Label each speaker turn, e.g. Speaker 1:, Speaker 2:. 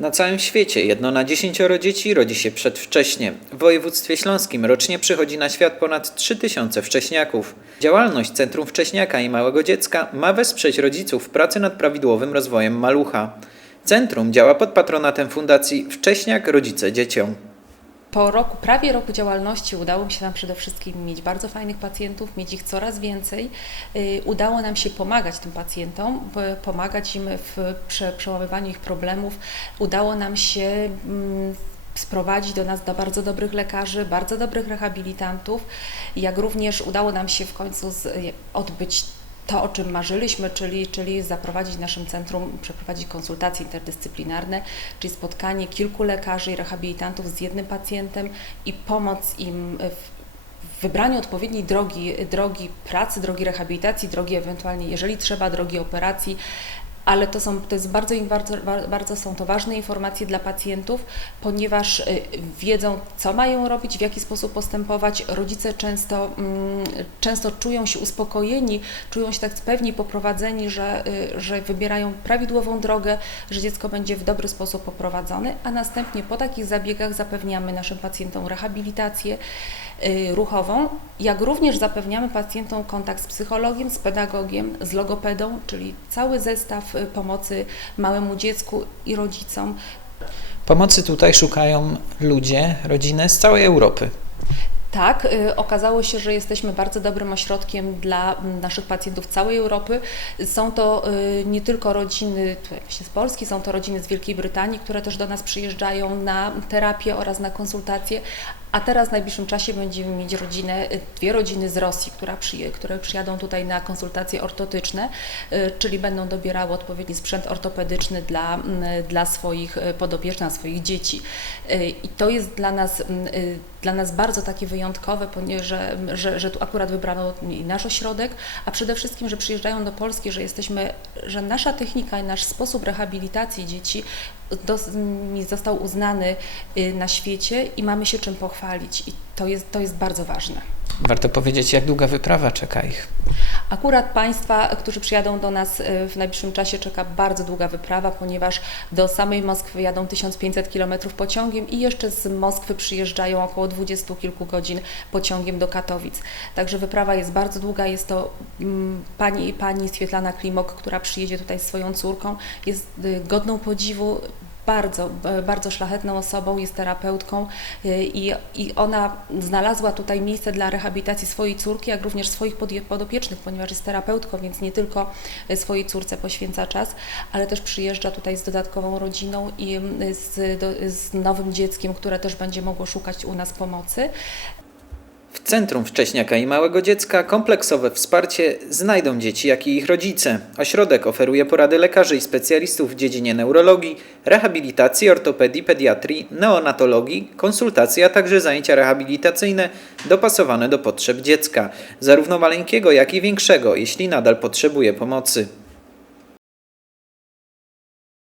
Speaker 1: Na całym świecie jedno na dziesięcioro dzieci rodzi się przedwcześnie. W województwie śląskim rocznie przychodzi na świat ponad 3000 wcześniaków. Działalność Centrum Wcześniaka i Małego Dziecka ma wesprzeć rodziców w pracy nad prawidłowym rozwojem malucha. Centrum działa pod patronatem Fundacji Wcześniak Rodzice Dzieciom.
Speaker 2: Po roku, prawie roku działalności udało mi się nam przede wszystkim mieć bardzo fajnych pacjentów, mieć ich coraz więcej. Y, Udało nam się pomagać tym pacjentom, pomagać im w prze, przełamywaniu ich problemów. Udało nam się mm, sprowadzić do nas do bardzo dobrych lekarzy, bardzo dobrych rehabilitantów, jak również udało nam się w końcu z, odbyć to, o czym marzyliśmy, czyli, czyli zaprowadzić w naszym centrum, przeprowadzić konsultacje interdyscyplinarne, czyli spotkanie kilku lekarzy i rehabilitantów z jednym pacjentem i pomoc im w, wybraniu odpowiedniej drogi, drogi pracy, drogi rehabilitacji, drogi ewentualnie, jeżeli trzeba, drogi operacji. Ale to, są, to jest bardzo, bardzo, bardzo są to ważne informacje dla pacjentów, ponieważ y, wiedzą, co mają robić, w jaki sposób postępować. Rodzice często, mm, często czują się uspokojeni, czują się tak pewni poprowadzeni, że, y, że wybierają prawidłową drogę, że dziecko będzie w dobry sposób poprowadzone, a następnie po takich zabiegach zapewniamy naszym pacjentom rehabilitację y, ruchową, jak również zapewniamy pacjentom kontakt z psychologiem, z pedagogiem, z logopedą, czyli cały zestaw pomocy małemu dziecku i rodzicom.
Speaker 1: Pomocy tutaj szukają ludzie, rodziny z całej Europy.
Speaker 2: Tak, y, okazało się, że jesteśmy bardzo dobrym ośrodkiem dla naszych pacjentów całej Europy. Są to y, nie tylko rodziny z Polski, są to rodziny z Wielkiej Brytanii, które też do nas przyjeżdżają na terapię oraz na konsultacje. A teraz w najbliższym czasie będziemy mieć rodzinę, y, dwie rodziny z Rosji, która przyje, które przyjadą tutaj na konsultacje ortotyczne, y, czyli będą dobierały odpowiedni sprzęt ortopedyczny dla, mm, dla swoich y, podopiecznych, swoich dzieci. Y, I to jest dla nas, mm, y, dla nas bardzo takie wyjątkowe, że, że, że tu akurat wybrano nasz ośrodek, a przede wszystkim, że przyjeżdżają do Polski, że jesteśmy, że nasza technika i nasz sposób rehabilitacji dzieci został uznany y, na świecie i mamy się czym pochwalić i to jest, to jest bardzo ważne.
Speaker 1: Warto powiedzieć, jak długa wyprawa czeka ich.
Speaker 2: Akurat Państwa, którzy przyjadą do nas y, w najbliższym czasie, czeka bardzo długa wyprawa, ponieważ do samej Moskwy jadą 1500 km pociągiem i jeszcze z Moskwy przyjeżdżają około 20 kilku godzin pociągiem do Katowic. Także wyprawa jest bardzo długa. Jest to mm, pani, pani Swietlana Klimok, która przyjedzie tutaj z swoją córką. Jest y, godną podziwu, bardzo, b- bardzo szlachetną osobą, jest terapeutką y, i, i ona znalazła tutaj miejsce dla rehabilitacji swojej córki, jak również swoich podopiecznych, ponieważ jest terapeutką, więc nie tylko y, swojej córce poświęca czas, ale też przyjeżdża tutaj z dodatkową rodziną i z, do, z nowym dzieckiem, które też będzie mogło szukać u nas pomocy.
Speaker 1: Centrum Wcześniaka i Małego Dziecka kompleksowe wsparcie znajdą dzieci, jak i ich rodzice. Ośrodek oferuje porady lekarzy i specjalistów w dziedzinie neurologii, rehabilitacji, ortopedii, pediatrii, neonatologii, konsultacji, a także zajęcia rehabilitacyjne dopasowane do potrzeb dziecka, zarówno maleńkiego, jak i większego, jeśli nadal potrzebuje pomocy.